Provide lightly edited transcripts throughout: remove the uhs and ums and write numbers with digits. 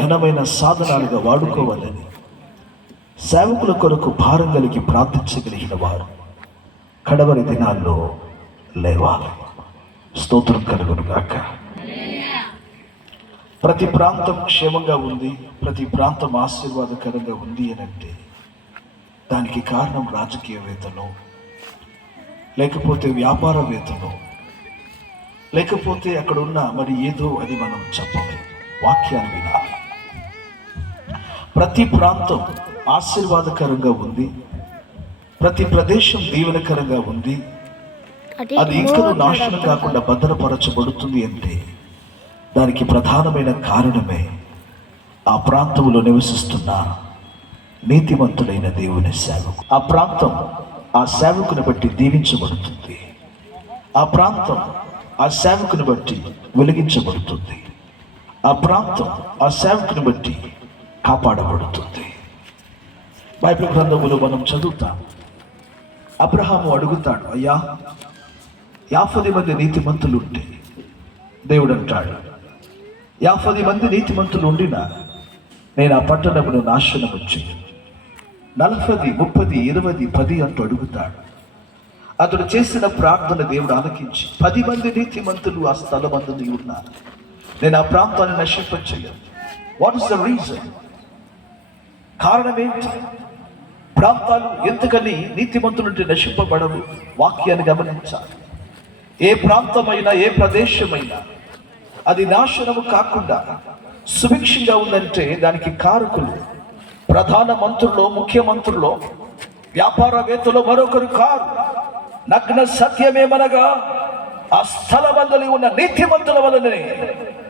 ఘనమైన సాధనాలుగా వాడుకోవాలని సేవకుల కొరకు భారం కలిగి ప్రార్థించగలిగిన వారు కడవరి దినాల్లో లేవాలి. స్తోత్రం కలుగును గాక. ప్రతి ప్రాంతం క్షేమంగా ఉంది, ప్రతి ప్రాంతం ఆశీర్వాదకరంగా ఉంది అని అంటే దానికి కారణం రాజకీయవేత్తలో, లేకపోతే వ్యాపారవేత్తలో, లేకపోతే అక్కడ ఉన్న మరి ఏదో అని మనం చెప్పలేము. వాక్యాన్ని వినాలి. ప్రతి ప్రాంతం ఆశీర్వాదకరంగా ఉంది, ప్రతి ప్రదేశం దీవెనకరంగా ఉంది, అది ఇంకా నాశనం కాకుండా భద్రపరచబడుతుంది అంటే దానికి ప్రధానమైన కారణమే ఆ ప్రాంతంలో నివసిస్తున్న నీతిమంతుడైన దేవుని సేవకు. ఆ ప్రాంతం ఆ సేవకుని బట్టి దీవించబడుతుంది. ఆ ప్రాంతం ఆ సేవకుని బట్టి వెలిగించబడుతుంది. ఆ ప్రాంతం ఆ సేవకుని బట్టి కాపాడబడుతుంది. బైబిల్ గ్రంథములో మనం చదువుతాం. అబ్రహాము అడుగుతాడు, అయ్యా 50 మంది నీతిమంతులు ఉంటే, దేవుడు అంటాడు 50 మంది నీతిమంతులు ఉండినా నేను ఆ పట్టణమును నాశనము చేయను. 40, 30, 20, 10 అంటూ అడుగుతాడు. అతడు చేసిన ప్రార్థన దేవుడు ఆలకించి 10 మంది నీతిమంతులు ఆ స్థలమందు ఉన్నారు, నేను ఆ ప్రాంతాన్ని నశింపచేయను. What is the reason? కారణం ఏంటి? ప్రాంతాలు ఎందుకని నీతిమంతులుంటే నశింపబడవు? వాక్యాన్ని గమనించాలి. ఏ ప్రాంతమైనా ఏ ప్రదేశమైనా అది నాశనము కాకుండా సుభిక్షంగా ఉందంటే దానికి కారకులు ప్రధాన మంత్రుల్లో, ముఖ్యమంత్రుల్లో, వ్యాపారవేత్తలో మరొకరు కారు. నగ్న సత్యమేమనగా ఆ స్థలమందలి ఉన్న నీతిమంతుల వలనే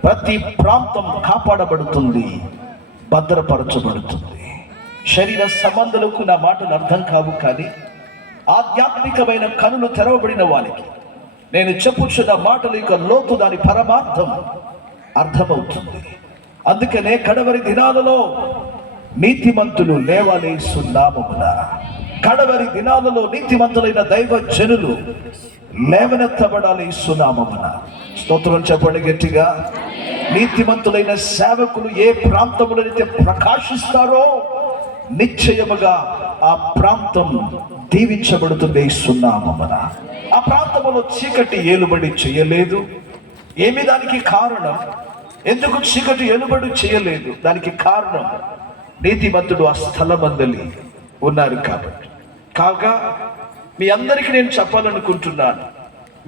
ప్రతి ప్రాంతం కాపాడబడుతుంది, భద్రపరచబడుతుంది. శరీర సంబంధాలకు నా మాటలు అర్థం కావు, కానీ ఆధ్యాత్మికమైన కనులు తెరవబడిన వారికి నేను చెప్పుచున్న మాటల యొక్క లోతు, దాని పరమార్థం అర్థమవుతుంది. అందుకనే కడవరి దినాలలో నీతిమంతులు లేవాలి సున్నామమున. కడవరి దినాలలో నీతిమంతులైన దైవ జనులు లేవనెత్తబడాలి సునామమున. స్తోత్రం చెప్పండి గట్టిగా. నీతిమంతులైన సేవకులు ఏ ప్రాంతంలో అయితే ప్రకాశిస్తారో నిశ్చయముగా ఆ ప్రాంతం దీవించబడుతుంది సున్నామమున. ఆ ప్రాంతంలో చీకటి ఏలుబడి చేయలేదు. ఏమి దానికి కారణం? ఎందుకు చీకటి ఏలుబడి చేయలేదు? దానికి కారణం నీతిమంతుడు ఆ స్థలమందలి ఉన్నారు కాబట్టి. కాగా మీ అందరికీ నేను చెప్పాలనుకుంటున్నాను,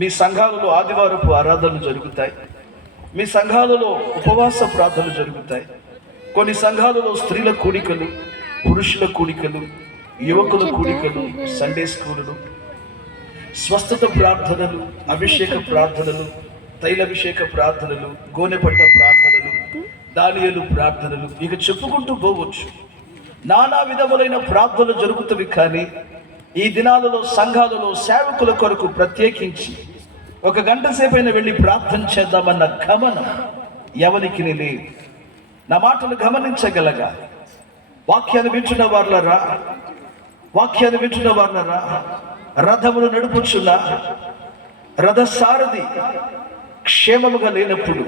మీ సంఘాలలో ఆదివారపు ఆరాధనలు జరుగుతాయి, మీ సంఘాలలో ఉపవాస ప్రార్థనలు జరుగుతాయి, కొన్ని సంఘాలలో స్త్రీల కూడికలు, పురుషుల కూడికలు, యువకుల కూడికలు, సండే స్కూలులు, స్వస్థత ప్రార్థనలు, అభిషేక ప్రార్థనలు, తైలాభిషేక ప్రార్థనలు, గోనెపట్ట ప్రార్థనలు, దానియేలు ప్రార్థనలు, ఇక చెప్పుకుంటూ పోవచ్చు. నానా విధములైన ప్రార్థనలు జరుగుతవి. కానీ ఈ దినాలలో సంఘాలలో సేవకుల కొరకు ప్రత్యేకించి 1 గంట సేపైనా వెళ్ళి ప్రార్థన చేద్దామన్న గమనం ఎవరికి లేదు. నా మాటలు గమనించగలగాలి. వాక్యాన్ని వింటున్న వాళ్ళరా, వాక్యాన్ని వింటున్న వాళ్ళరా, రథములు నడుపుచున్న రథసారథి క్షేమముగా లేనప్పుడు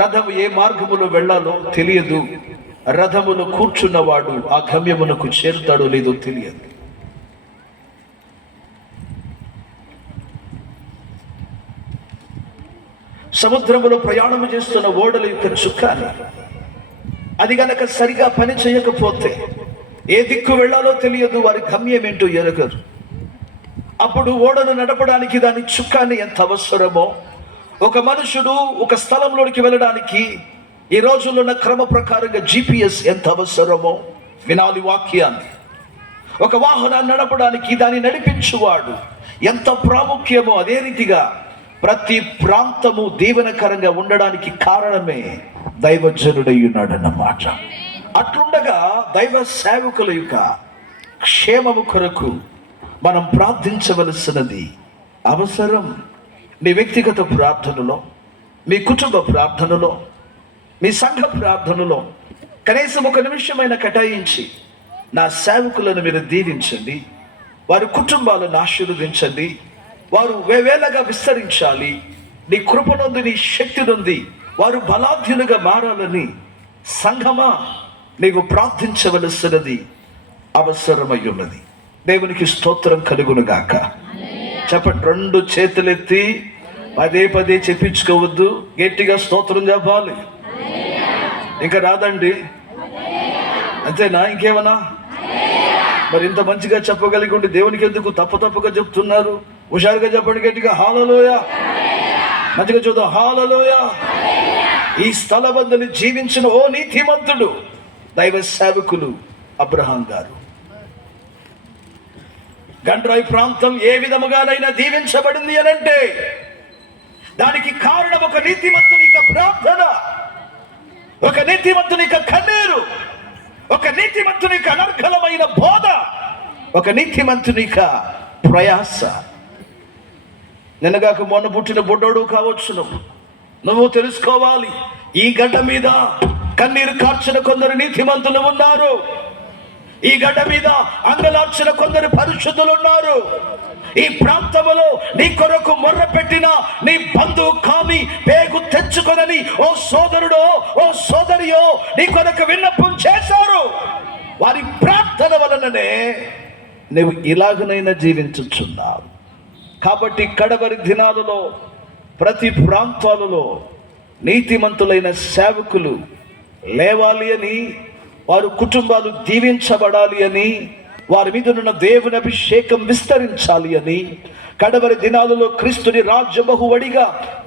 రథము ఏ మార్గములో వెళ్ళాలో తెలియదు. రథమును కూర్చున్నవాడు ఆ గమ్యమునకు చేరుతాడో లేదో తెలియదు. సముద్రములో ప్రయాణము చేస్తున్న ఓడల యొక్క చుక్కాని అది గనక సరిగా పని చేయకపోతే ఏ దిక్కు వెళ్ళాలో తెలియదు, వారి గమ్యం ఏంటో ఎరగరు. అప్పుడు ఓడను నడపడానికి దాని చుక్కాని ఎంత అవసరమో, ఒక మనుషుడు ఒక స్థలంలోనికి వెళ్ళడానికి ఈ రోజుల్లో ఉన్న క్రమ ప్రకారంగా GPS ఎంత అవసరమో వినాలి వాక్యాన్ని. ఒక వాహనాన్ని నడపడానికి దాన్ని నడిపించువాడు ఎంత ప్రాముఖ్యమో, అదే రీతిగా ప్రతి ప్రాంతము దీవెనకరంగా ఉండడానికి కారణమే దైవజనుడై ఉన్నాడన్నమాట. అట్లుండగా దైవ సేవకుల యొక్క క్షేమము కొరకు మనం ప్రార్థించవలసినది అవసరం. మీ వ్యక్తిగత ప్రార్థనలో, మీ కుటుంబ ప్రార్థనలో, మీ సంఘ ప్రార్థనలో కనీసం 1 నిమిషమైన కేటాయించి నా సేవకులను మీరు దీవించండి, వారి కుటుంబాలను ఆశీర్వదించండి, వారు వేవేళగా విస్తరించాలి, నీ కృప నుండి, నీ శక్తి నుండి వారు బలాధ్యులుగా మారాలని సంఘమా, నీవు ప్రార్థించవలసినది అవసరమై ఉన్నది. దేవునికి స్తోత్రం కలుగునుగాక. చెప్పండి, 2 చేతులెత్తి పదే పదే చెప్పించుకోవద్దు, గట్టిగా స్తోత్రం చెప్పాలి. ఇంకా రాదండి, అంతేనా? ఇంకేమన్నా? మరి ఇంత మంచిగా చెప్పగలిగి ఉండి దేవునికి ఎందుకు తప్పుగా చెప్తున్నారు? హుషారుగా చెప్పండి, గట్టిగా హల్లెలూయా. మంచిగా చూద్దాం, హల్లెలూయా. ఈ స్థలమందుని జీవించిన ఓ నీతిమంతుడు దైవ సేవకులు అబ్రహాం గారు. గండ్రాయి ప్రాంతం ఏ విధముగానైనా దీవించబడింది అనంటే దానికి కారణం ఒక నీతిమంతుని యొక్క ప్రార్థన, ఒక నీతిమంతుని యొక్క కన్నీరు, ఒక నీతిమంతుని యొక్క అనర్గళమైన బోధ, ఒక నీతిమంతుని యొక్క ప్రయాస. నిన్నగాక మొన్న పుట్టిన బుడ్డోడు కావచ్చు, నువ్వు తెలుసుకోవాలి, ఈ గడ్డ మీద కన్నీరు కార్చిన కొందరు నీతిమంతులు ఉన్నారు. ఈ గడ్డ మీద అంగలార్చిన కొందరు పరిశుద్ధులు ఉన్నారు. ఈ ప్రాంతంలో నీ కొరకు మొర్ర పెట్టిన నీ బంధువు కామి పేగు తెచ్చుకొనని ఓ సోదరుడో ఓ సోదరియో నీ కొరకు విన్నపం చేశారు. వారి ప్రార్థన వలననే నువ్వు ఇలాగనైనా జీవించుచున్నావు. కాబట్టి కడవరి దినాలలో ప్రతి ప్రాంతాలలో నీతిమంతులైన సేవకులు లేవాలి అని, వారి కుటుంబాలు దీవించబడాలి అని, వారి మీద ఉన్న దేవుని అభిషేకం విస్తరించాలి అని, కడవరి దినాలలో క్రీస్తుని రాజ్య బహువడిగా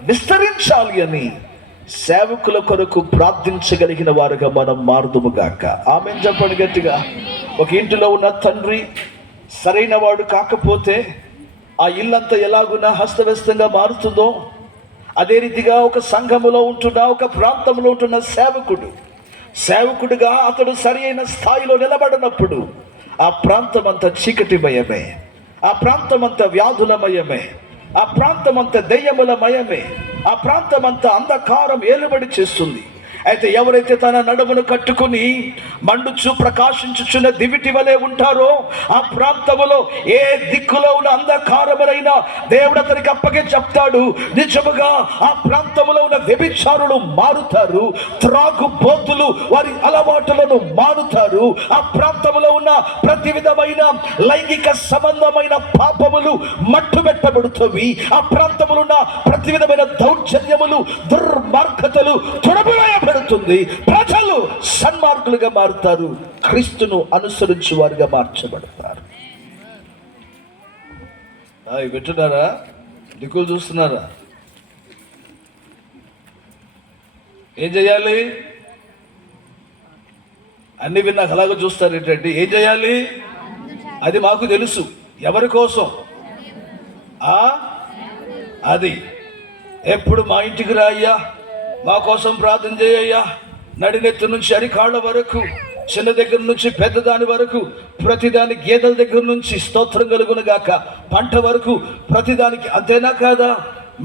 విస్తరించాలి అని సేవకుల కొరకు ప్రార్థించగలిగిన వారుగా మనం మారుదుముగాక. ఆమేన్ చెప్పండి గట్టిగా. ఒక ఇంటిలో ఉన్న తండ్రి సరైన వాడు కాకపోతే ఆ ఇల్లంతా ఎలాగున్నా హస్తవ్యస్తంగా మారుతుందో, అదే రీతిగా ఒక సంఘములో ఉంటున్న, ఒక ప్రాంతంలో ఉంటున్న సేవకుడిగా అతడు సరి అయిన స్థాయిలో నిలబడినప్పుడు ఆ ప్రాంతం అంతా చీకటిమయమే, ఆ ప్రాంతం అంతా వ్యాధులమయమే, ఆ ప్రాంతం అంతా దెయ్యములమయమే, ఆ ప్రాంతం అంతా అంధకారం ఏలుబడి చేస్తుంది. అయితే ఎవరైతే తన నడుమును కట్టుకుని మండుచు ప్రకాశించుచున్న దివిటి వలె ఉంటారో, ఆ ప్రాంతములో ఏ దిక్కులో ఉన్న అంధకారములైనా దేవుడు అతనికి అప్పగే చెప్తాడు. నిజముగా ఆ ప్రాంతములో ఉన్న వ్యభిచారులు మారుతారు, త్రాగుబోతులు వారి అలవాటులను మారుతారు. ఆ ప్రాంతములో ఉన్న ప్రతి విధమైన లైంగిక సంబంధమైన పాపములు మట్టుబెట్టబడుతవి. ఆ ప్రాంతములో ఉన్న ప్రతి విధమైన దౌర్జన్యములు, దుర్మార్గతలు తొడబులయబడుతుంది. ప్రజలు సన్మార్గులుగా మారుతారు, క్రీస్తును అనుసరించి వారుగా మార్చబడతారు. వింటున్నారా? దిక్కులు చూస్తున్నారా? ఏం చేయాలి? అన్ని విన్నాక అలాగే చూస్తారు ఏంటంటే, ఏం చేయాలి? అది మాకు తెలుసు. ఎవరి కోసం? అది ఎప్పుడు మా ఇంటికి రా అయ్యా, మా కోసం ప్రార్థన చేయ్యా, నడినెత్తి నుంచి అరికాళ్ళ వరకు, చిన్న దగ్గర నుంచి పెద్ద దాని వరకు, ప్రతిదాని గేదెల దగ్గర నుంచి స్తోత్రం కలుగును గాక పంట వరకు ప్రతిదానికి. అంతేనా కాదా?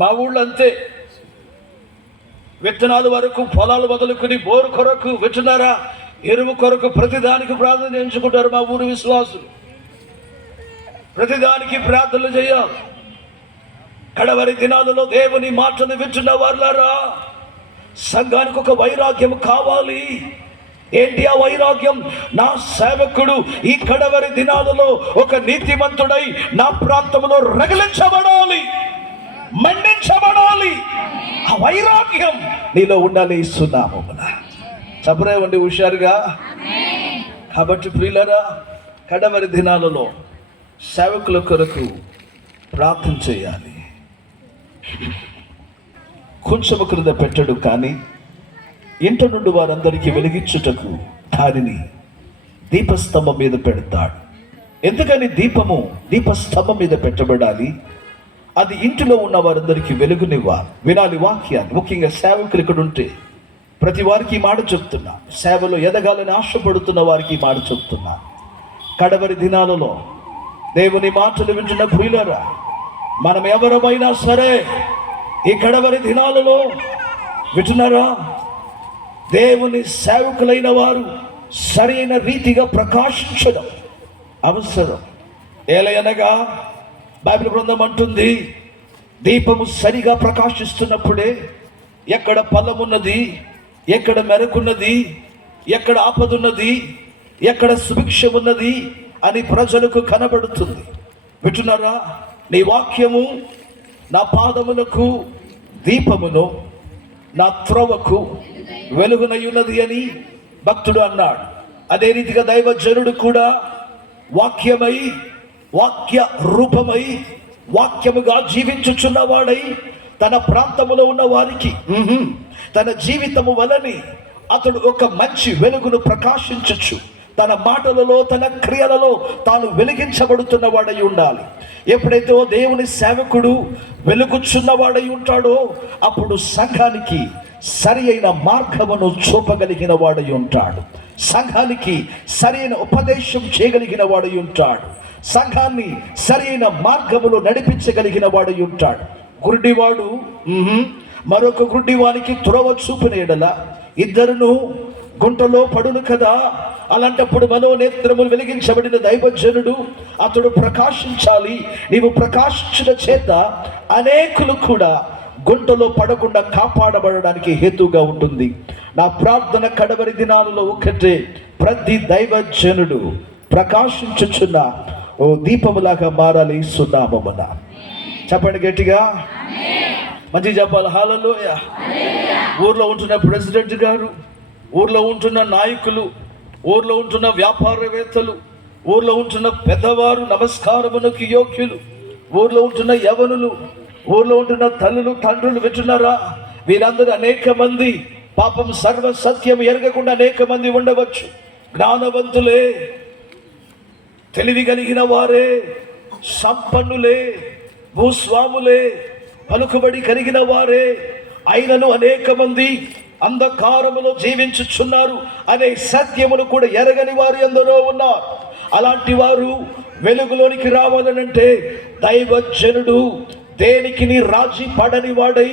మా ఊళ్ళో అంతే. విత్తనాల వరకు, పొలాలు మొదలుకుని బోరు కొరకు, వింటున్నారా, ఎరువు కొరకు ప్రతిదానికి ప్రార్థన చేయించుకుంటారు మా ఊరు విశ్వాసులు. ప్రతిదానికి ప్రార్థనలు చేయాలి. కడవరి దినాలలో దేవుని మాటను వింటున్న వారులారా, సంఘానికి ఒక వైరాగ్యం కావాలి. ఏంటి ఆ వైరాగ్యం? నా సేవకుడు ఈ కడవరి దినాలలో ఒక నీతిమంతుడై నా ప్రాంతంలో రగిలించబడాలి, మండించబడాలి. ఆ వైరాగ్యం నీలో ఉండాలి. ఇస్తున్నాము చెప్పరేవండి హుషారుగా. కాబట్టి ప్రియులారా, కడవరి దినాలలో సేవకుల కొరకు ప్రార్థన చేయాలి. కొంచెము క్రింద పెట్టడు కానీ ఇంట నుండి వారందరికీ వెలిగించుటకు దానిని దీపస్తంభం మీద పెడతాడు. ఎందుకని దీపము దీపస్తంభం మీద పెట్టబడాలి? అది ఇంటిలో ఉన్న వారందరికీ వెలుగునివ్వాలి. వినాలి వాక్యాన్ని. ముఖ్యంగా సేవకులు ఇక్కడ ఉంటే ప్రతి వారికి మాట చెప్తున్నా, సేవలో ఎదగాలని ఆశపడుతున్న వారికి మాట చెప్తున్నా. కడవరి దినాలలో దేవుని మాటలు వింటున్న ప్రియులారా, మనం ఎవరమైనా సరే ఈ కడవరి దినాలలో వింటున్నారా, దేవుని సేవకులైన వారు సరైన రీతిగా ప్రకాశించడం అవసరం. ఏలయనగా బైబిల్ గ్రంథం అంటుంది, దీపము సరిగా ప్రకాశిస్తున్నప్పుడే ఎక్కడ ఫలమున్నది, ఎక్కడ మెరుకున్నది, ఎక్కడ ఆపదున్నది, ఎక్కడ సుభిక్షం ఉన్నది అని ప్రజలకు కనబడుతుంది. వింటున్నారా? నీ వాక్యము నా పాదములకు దీపమును, నా త్రోవకు వెలుగునయున్నది అని భక్తుడు అన్నాడు. అదే రీతిగా దైవజనుడు కూడా వాక్యమై, వాక్య రూపమై, వాక్యముగా జీవించుచున్నవాడై తన ప్రాంతములో ఉన్న వారికి తన జీవితము వలని అతడు ఒక మంచి వెలుగును ప్రకాశించచ్చు. తన మాటలలో, తన క్రియలలో తాను వెలిగించబడుతున్న వాడై ఉండాలి. ఎప్పుడైతే దేవుని సేవకుడు వెలుగుచున్నవాడై ఉంటాడో అప్పుడు సంఘానికి సరి అయిన మార్గమును చూపగలిగిన వాడై ఉంటాడు. సంఘానికి సరి అయిన ఉపదేశం చేయగలిగిన వాడై ఉంటాడు. సంఘాన్ని సరి అయిన మార్గములో నడిపించగలిగిన వాడై ఉంటాడు. గుడ్డివాడు మరొక గుడ్డివానికి త్రోవ చూపిన ఎడల ఇద్దరును గుంటలో పడును కదా. అలాంటప్పుడు మనోనేత్రములు వెలిగించబడిన దైవజనుడు అతడు ప్రకాశించాలి. నీవు ప్రకాశించిన చేత అనేకులు కూడా గుంటలో పడకుండా కాపాడబడడానికి హేతుగా ఉంటుంది. నా ప్రార్థన కడవరి దినాలలో ఒకటే, ప్రతి దైవజనుడు ప్రకాశించుచున్న ఓ దీపములాగా మారాలి. సున్నామమున చెప్పండి గట్టిగా, మంచి చెప్పాలి. హల్లెలూయా. ఊర్లో ఉంటున్న ప్రెసిడెంట్ గారు, ఊర్లో ఉంటున్న నాయకులు, ఊర్లో ఉంటున్న వ్యాపారవేత్తలు, ఊర్లో ఉంటున్న పెద్దవారు, నమస్కారమునకు యోగ్యులు, ఊర్లో ఉంటున్న యవనులు, ఊర్లో ఉంటున్న తల్లులు, తండ్రులు వింటున్నారా? వీరందరూ అనేక మంది పాపం సర్వ సత్యం ఎరగకుండా అనేక మంది ఉండవచ్చు. జ్ఞానవంతులే, తెలివి కలిగిన వారే, సంపన్నులే, భూస్వాములే, పలుకుబడి కలిగిన వారే అయినను అనేక మంది అంధకారములో జీవించుచున్నారు అనే సత్యమును కూడా ఎరగని వారు ఎందరో ఉన్నారు. అలాంటి వారు వెలుగులోనికి రావాలనంటే దైవజనుడు దేనికి రాజీ పడని వాడై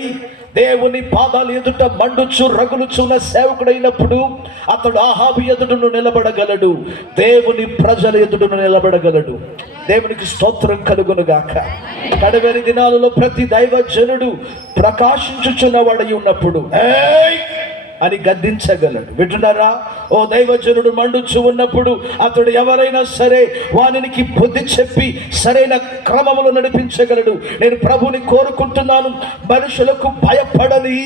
దేవుని పాదాలు ఎదుట మండుచు రగులుచున్న సేవకుడైనప్పుడు అతడు ఆహాబు ఎదుటను నిలబడగలడు, దేవుని ప్రజల ఎదుటను నిలబడగలడు. దేవునికి స్తోత్రం కలుగును గాక. కడవరి దినాలలో ప్రతి దైవజనుడు ప్రకాశించుచున్నవాడై ఉన్నప్పుడు ఏయ్ అని గద్దించగలడు. వింటున్నారా? ఓ దైవజనుడు మండుచు ఉన్నప్పుడు అతడు ఎవరైనా సరే వానికి బుద్ధి చెప్పి సరైన క్రమములో నడిపించగలడు. నేను ప్రభుని కోరుకుంటున్నాను, మనుషులకు భయపడని.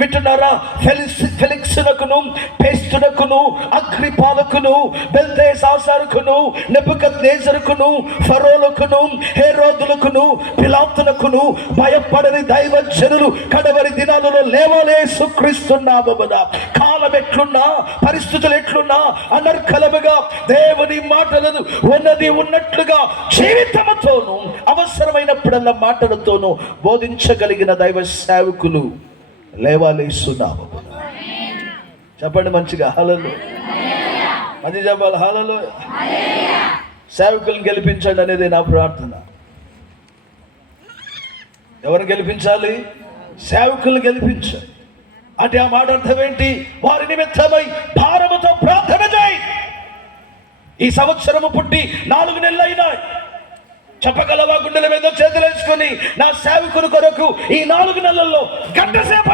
వింటున్నారా? ఫెలిక్సునకును, పేస్తునకును, అగ్రిపాలకును, బెల్తెషాజరుకును, నెబుకద్నెజరుకును, ఫరోలకును, హేరోదులకును, పిలాతునకును భయపడని దైవజనులు కడవరి దినాలలో లేవాలే. యేసుక్రీస్తునామమున కాలం ఎట్లున్నా, పరిస్థితులు ఎట్లున్నా అనర్కలముగా దేవుని మాటలను ఉన్నది ఉన్నట్లుగా జీవితముతోనూ అవసరమైనప్పుడల్లా మాటలతోనూ బోధించగలిగిన దైవ సేవకులు లేవాలి. యేసునామమున చెప్పండి మంచిగా హల్లెలూయా. మంచి చెప్పాలి హల్లెలూయా. సేవకులను గెలిపించండి అనేది నా ప్రార్థన. ఎవరు గెలిపించాలి? సేవకులను గెలిపించాలి. అంటే ఆ మాట అర్థం ఏంటి? వారి నిమిత్తమై భారముతో ప్రార్థన చేయి. ఈ సంవత్సరము పుట్టి 4 నెలలు అయినాయి. చెప్పగలవా? గుండెల మీద చేతులు వేసుకొని నా సేవకుని కొరకు ఈ 4 నెలల్లో గంట సేపు